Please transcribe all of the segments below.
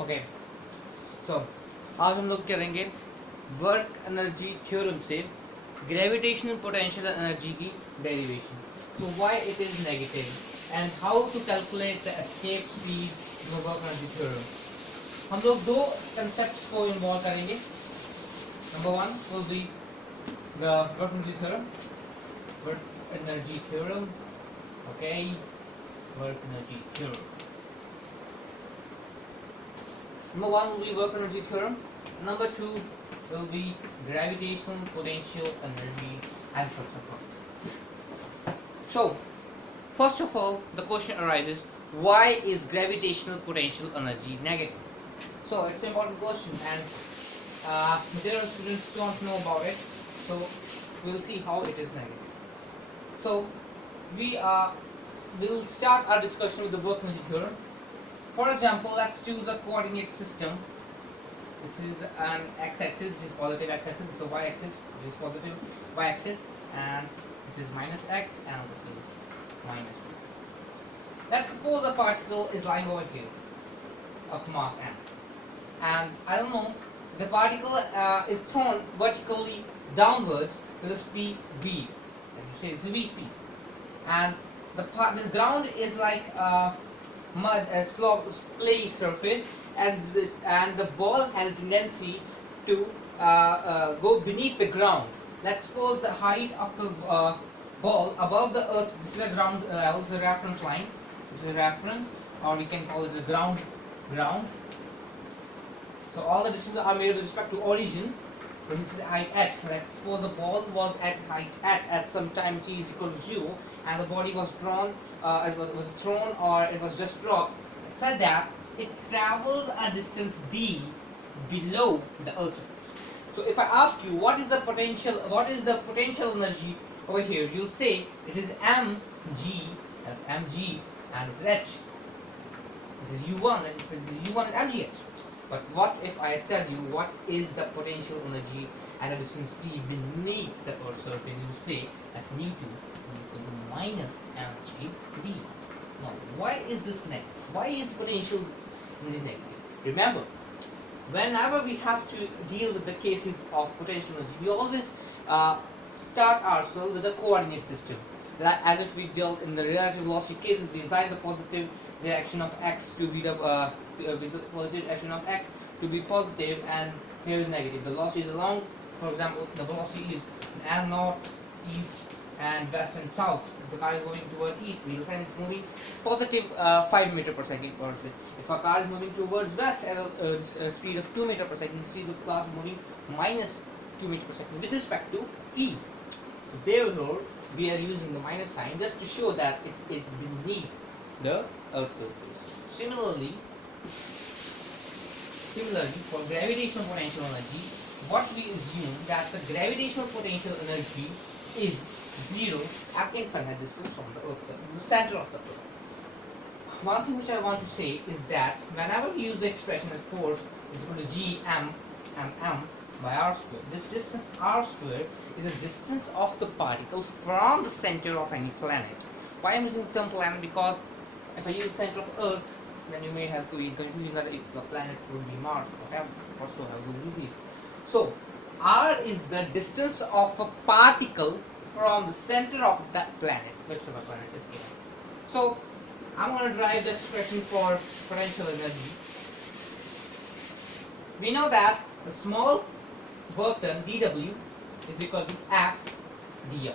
Okay so आज हम लोग करेंगे वर्क एनर्जी थ्योरम से ग्रेविटेशनल पोटेंशियल एनर्जी की derivation. So why it is negative and how to calculate the escape speed in the work energy theorem. हम लोग दो concepts को involve करेंगे. Number one will be the work energy theorem. Work energy theorem. Okay. Work energy theorem. Number one will be work energy theorem. Number two will be gravitational potential energy and so forth. So, first of all, the question arises: why is gravitational potential energy negative? So, it's an important question, and material students don't know about it. So, we'll see how it is negative. So, we'll start our discussion with the work energy theorem. For example, let's choose a coordinate system. This is an x-axis, which is positive x-axis. This is a y-axis, which is positive y-axis, and this is minus x, and this is minus 2. Let's suppose a particle is lying over here of mass m, and I don't know, the particle is thrown vertically downwards with a speed v. Let me say it's a v speed, and the ground is like mud, a slope, clay surface, and the ball has tendency to go beneath the ground. Let's suppose the height of the ball above the earth. This is the ground level. This is the reference line. This is a reference, or we can call it the ground. So all the distances are made with respect to origin. So this is the height h. Let's suppose the ball was at height h at some time t is equal to 0, and the body was drawn, it was thrown, or it was just dropped, such that it travels a distance d below the earth's surface. So if I ask you what is the potential energy over here, you'll say it is mg, and this is h. This is u1, and this is u1 and mgh. But what if I tell you what is the potential energy at a distance t beneath the earth's surface? You will say that's mu2 equal to minus mgv. Now, why is this negative? Why is potential energy negative? Remember, whenever we have to deal with the cases of potential energy, we always start ourselves with a coordinate system. That as if we dealt in the relative velocity cases, we assign the positive direction of x to be the with the positive direction of x to be positive, and here is negative. The velocity is along, for example, the velocity is n north, east, and west and south. If the car is moving toward east, we will find it's moving positive 5 meters per second. If a car is moving towards west at a speed of 2 meters per second, you see the car moving minus 2 meters per second with respect to e. Therefore, we are using the minus sign just to show that it is beneath the earth's surface. Similarly, for gravitational potential energy, what we assume that the gravitational potential energy is 0 at infinite distance from the earth, the center of the earth. One thing which I want to say is that whenever we use the expression as force is equal to g m and m by r square, this distance r square is the distance of the particles from the center of any planet. Why am I using the term planet? Because if I use the center of earth, then you may have to be in confusion that if the planet would be Mars, whatsoever will be. So r is the distance of a particle from the center of that planet, whichever planet is given. So I'm going to derive the expression for potential energy. We know that the small work done dW is equal to F dr.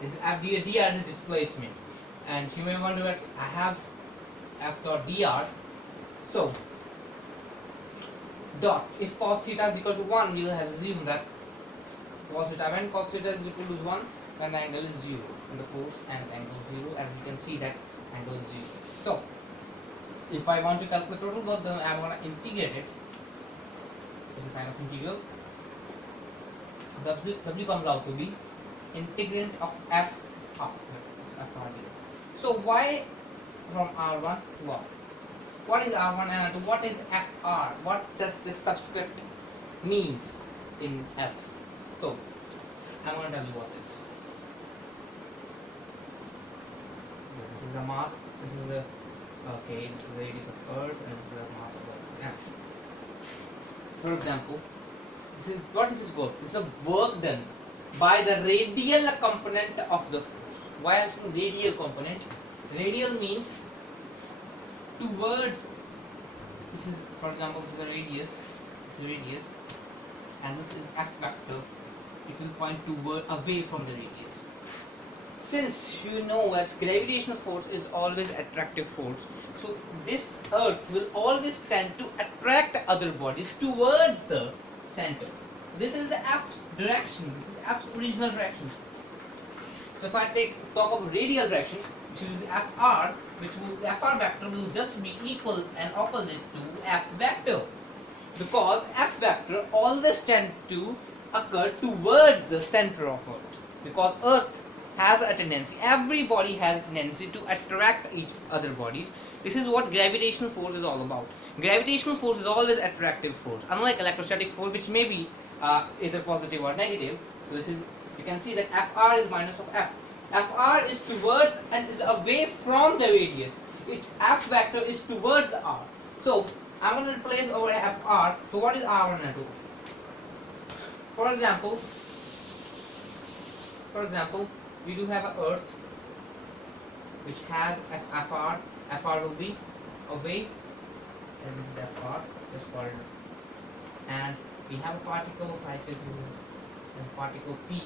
This is F dr. Dr is displacement, and you may wonder that I have F dot dr. So dot, if cos theta is equal to 1, you will have assumed that cos theta, when cos theta is equal to 1, when the angle is 0, and the force and angle 0, as you can see that angle is 0. So if I want to calculate total work done, I am going to integrate it. This is a sign of integral. W comes out to be integrand of f r. So why from r1 to r? What is r1 and what is fr? What does this subscript means in f? So I'm going to tell you what this. This is the mass. This is the Okay, this is the radius of Earth and this is the mass of Earth. Yeah. For example, this is what is this work? This is a work done by the radial component of the force. Why I am saying radial component? Radial means towards. This is, for example, this is the radius. This is radius, and this is F vector. It will point toward away from the radius. Since you know that gravitational force is always attractive force, so this Earth will always tend to attract the other bodies towards the center. This is the F's direction. This is F's original direction. So if I talk of radial direction, which is Fr, the Fr vector will just be equal and opposite to F vector, because F vector always tend to occur towards the center of Earth, because Earth has a tendency, every body has a tendency to attract each other bodies. This is what gravitational force is all about. Gravitational force is always attractive force, unlike electrostatic force, which may be either positive or negative. So this is, you can see that Fr is minus of F. Fr is towards and is away from the radius. F vector is towards the R. So I'm going to replace over Fr. So what is R1 and 2? For example, we do have an Earth which has Fr. Fr will be away, and this is Fr, just for it. And we have a particle, like this is a particle P,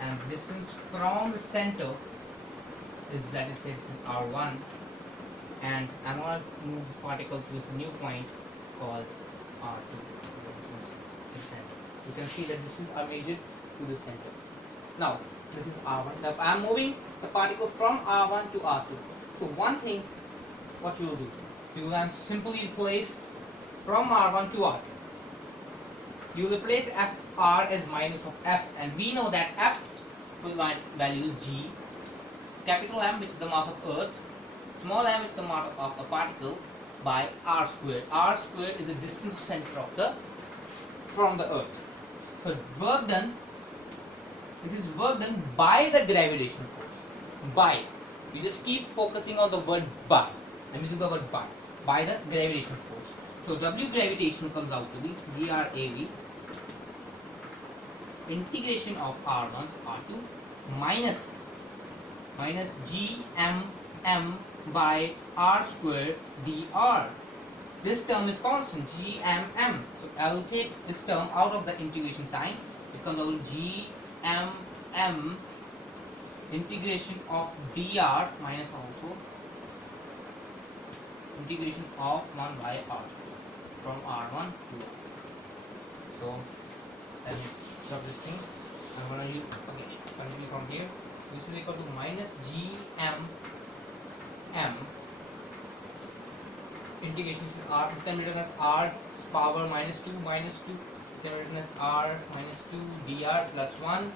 and distance from the center is, that is, this is R1, and I'm going to move this particle to this new point called R2. The center. You can see that this is measured to the center. Now this is R1. Now I am moving the particle from R1 to R2. So one thing, what you will do, you will simply replace from R1 to R2. You will replace Fr as minus of F, and we know that F value is G, capital M, which is the mass of Earth, small m is the mass of a particle, by R squared. R squared is the distance center from the Earth. So work done. This is work done by the gravitational force. By. You just keep focusing on the word by. I'm using the word by the gravitational force. So W gravitational comes out to be GRAV integration of R1 to R2 minus GMM by R squared dr. This term is constant, GMM. So I will take this term out of the integration sign. It comes out GMM integration of dr minus also integration of 1 by R from R1 to R. So let me drop this thing. I'm going to use, okay, continue from here. This is equal to minus GMM integration R is can be written as R power minus 2 can be written as R minus 2 dr plus 1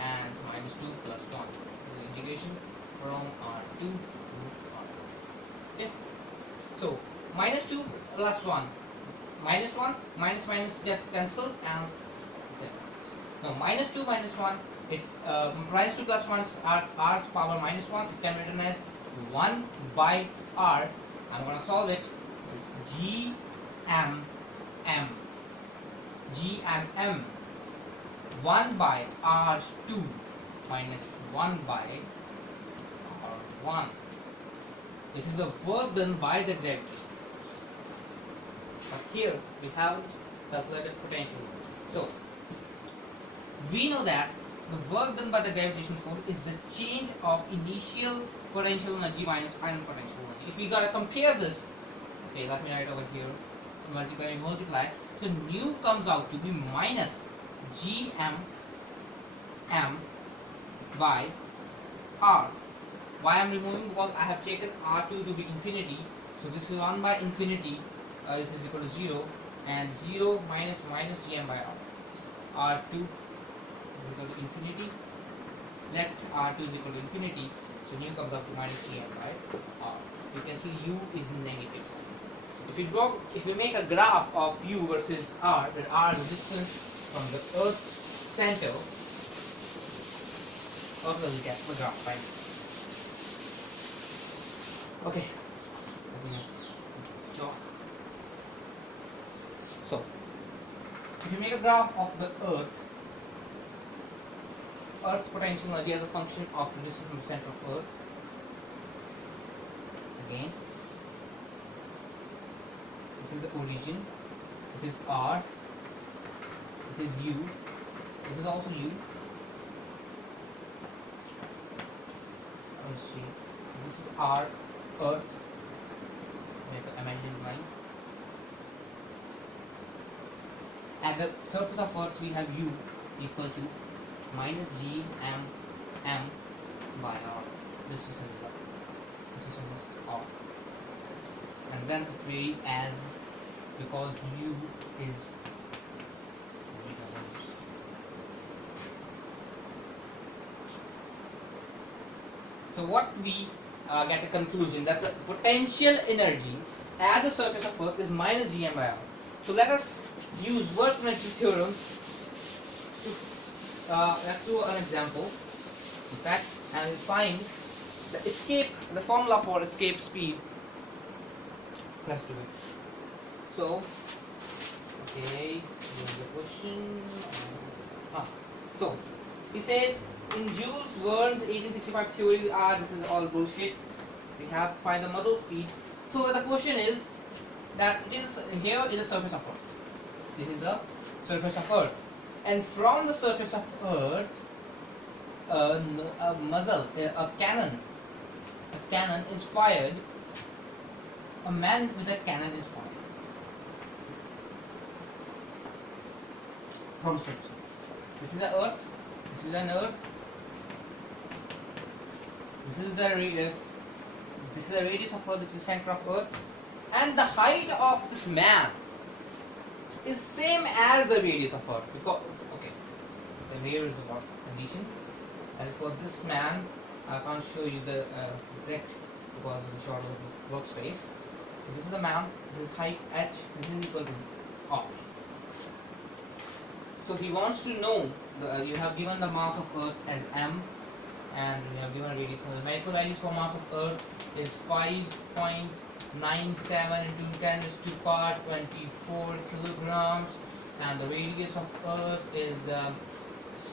and minus 2 plus 1. The integration from R2 to R2. Okay. So minus 2 plus 1, minus 1, minus get cancelled, and now minus 2 minus 1 is minus 2 plus 1 is R's power minus 1. It can be written as 1 by R. I'm going to solve it. It's GMM 1 by R2 minus 1 by R1. This is the work done by the gravitational force. But here we haven't calculated potential. So we know that the work done by the gravitational force is the change of initial potential energy minus final potential energy. If we gotta compare this, okay, let me write over here, multiply. So nu comes out to be minus GMM by R. Why I am removing? Because I have taken R2 to be infinity. So this is 1 by infinity. This is equal to 0, and 0 minus Gm by R. R2 is equal to infinity. Let R2 is equal to infinity. So nu comes up to minus Gm by R. You can see U is negative. If you make a graph of U versus R, where R is the distance from the Earth's center, what will you get the graph, right? Okay. if you make a graph of the Earth's potential energy as a function of the distance from the center of Earth, again, this is the origin, this is R, this is U, this is also U. Let's see, so this is R, Earth, make an imaginary line. At the surface of Earth we have U equal to minus G M by R. This is R, and then it varies as, because U is so what we get a conclusion that the potential energy at the surface of Earth is minus Gm by R. So let us use work energy theorem to let's do an example, in fact, and we find the formula for escape speed. Let's do it. So, okay, here's the question. So, he says, in Jules Verne's 1865 theory, this is all bullshit. We have to find the model speed. So the question is that here is the surface of Earth. This is the surface of Earth, and from the surface of Earth, a cannon is fired. A man with a cannon is fired from surface. This is the Earth. This is an Earth. This is the radius. This is the radius of Earth. This is the center of Earth, and the height of this man is same as the radius of Earth. Because here is the condition. As for this man, I can't show you the exact because of the short workspace. So this is the man. This is height h. This is equal to r. So he wants to know. You have given the mass of Earth as m, and we have given radius. So the numerical values for mass of Earth is 5.97 into 10 raised to power 24 kilograms, and the radius of Earth is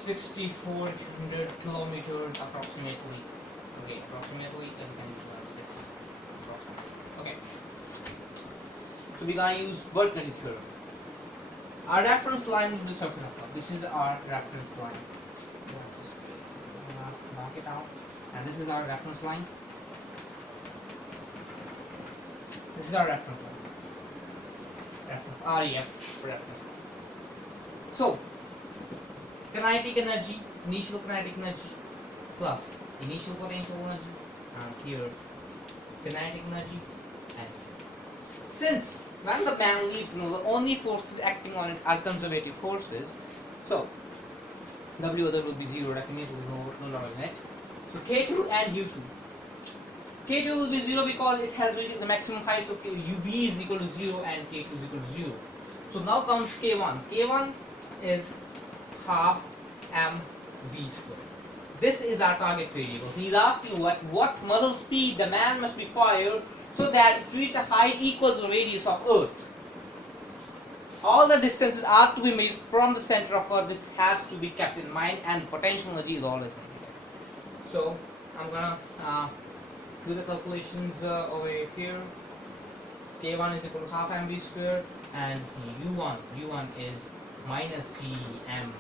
6,400 kilometers approximately. Okay, approximately, okay. So we're gonna use Bernoulli theorem. Our reference line is the surface of Earth. This is our reference line. Just knock it out, and this is our reference line. This is our reference line. REF reference. So, kinetic energy, initial kinetic energy plus initial potential energy, and here kinetic energy. And since when the man leaves, the only forces acting on it are conservative forces, so W other will be 0, definitely no longer net. So K2 and U2. K2 will be 0 because it has reached the maximum height, so UV is equal to 0 and K2 is equal to 0. So now comes K1. K1 is half mv squared. This is our target variable. He is asking what muzzle speed the man must be fired so that it reaches a height equal to the radius of Earth. All the distances are to be made from the center of Earth. This has to be kept in mind, and potential energy is always in here. So I'm gonna do the calculations over here. K1 is equal to half mv squared, and U1 is minus gmm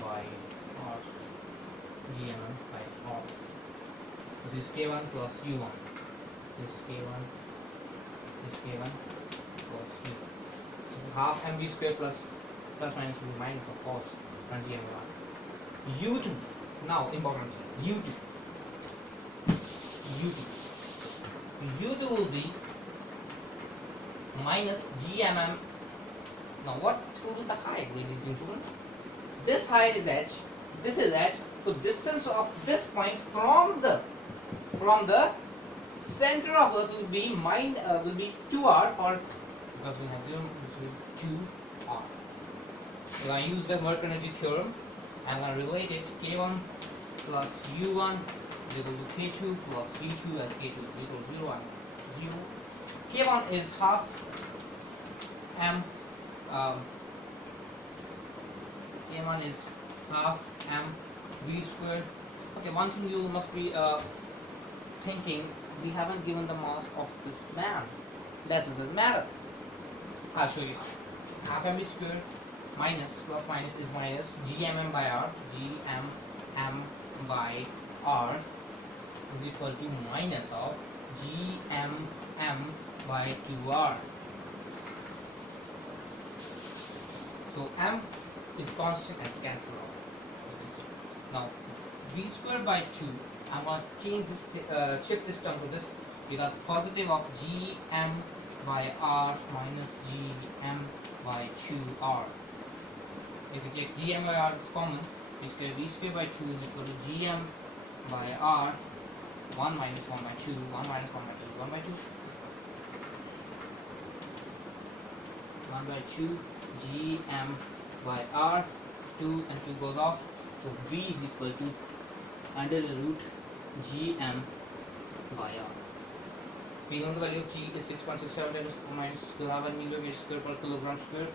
by r, gmm by r. This is K1 plus U1. This K1 plus U. So half mv squared plus minus will be minus, of course, and gmm by r. U2. Now important. U2 will be minus gmm. Now what will be the height, ladies and gentlemen? This height is h, this is h, so distance of this point from the center of Earth will be 2r, or because we have 0, this will be 2r. So I use the work energy theorem. I'm going to relate it. K1 plus U1 is equal to K2 plus U2 as K2 is equal to 0 and 0. K1 is half m k1 is half mv squared. Okay, one thing you must be thinking, we haven't given the mass of this man. That doesn't matter. I'll show you. Half mv squared minus plus minus is minus gmm by r. Gmm by r is equal to minus of gmm by 2r. So m is constant and cancel off. Now v squared by 2, I'm going to change this, shift this term to this. We got positive of gm by r minus gm by 2r. If you take gm by r is common, v squared by 2 is equal to gm by r, 1 minus 1 by 2, 1 minus 1 by 2, 1 by 2, 1 by 2 gm by r, 2 and 2 goes off, so v is equal to under the root gm by r. We know the value of g is 6.67 times minus 11 millimeter square per kilogram square.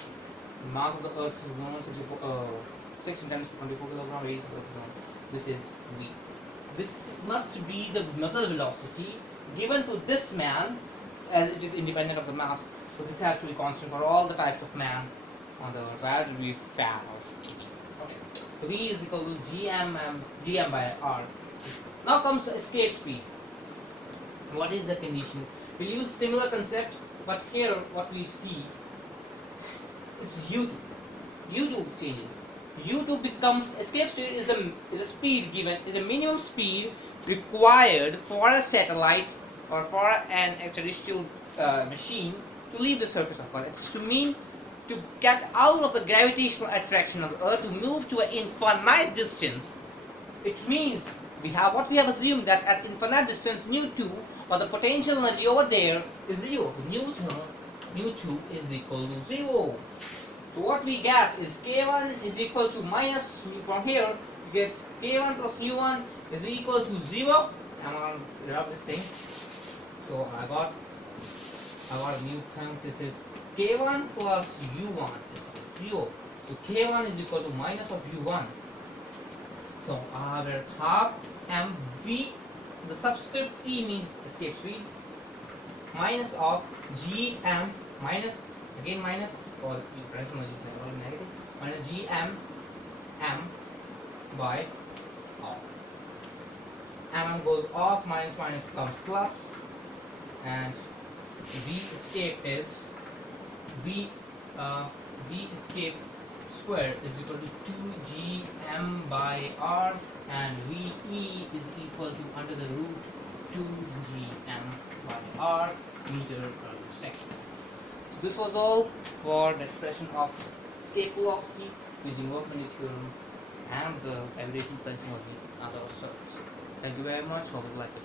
The mass of the earth is known as 16 times 24 kilogram, radius of the earth. This is v. This must be the metal velocity given to this man, as it is independent of the mass. So this has to be constant for all the types of man on the earth, whether it be fat or skinny. Okay. So v is equal to gm by r. Now comes escape speed. What is the condition? We'll use similar concept, but here what we see is u2. u2 changes. u2 becomes escape speed is a speed given, is a minimum speed required for a satellite or for an terrestrial machine to leave the surface of Earth. It's to mean to get out of the gravitational attraction of the Earth, to move to an infinite distance. It means we have assumed that at infinite distance nu2, or the potential energy over there, is 0. nu2 is equal to 0. So what we get is k1 is equal to minus, from here you get k1 plus u1 is equal to 0. I'm going to rub this thing. So I got a new term. This is k1 plus u1 is 0. So k1 is equal to minus of u1. So I have half mv, the subscript e means escape speed, minus of gm, minus, again minus, or potential energy is negative, minus gm m by r. M goes off, minus minus becomes plus, and v escape is v escape square is equal to 2gm by r, and ve is equal to under the root 2gm by r meter per second. So this was all for the expression of escape velocity using Workman's theorem and the gravitational potential on the surface. Thank you very much. Hope you like it.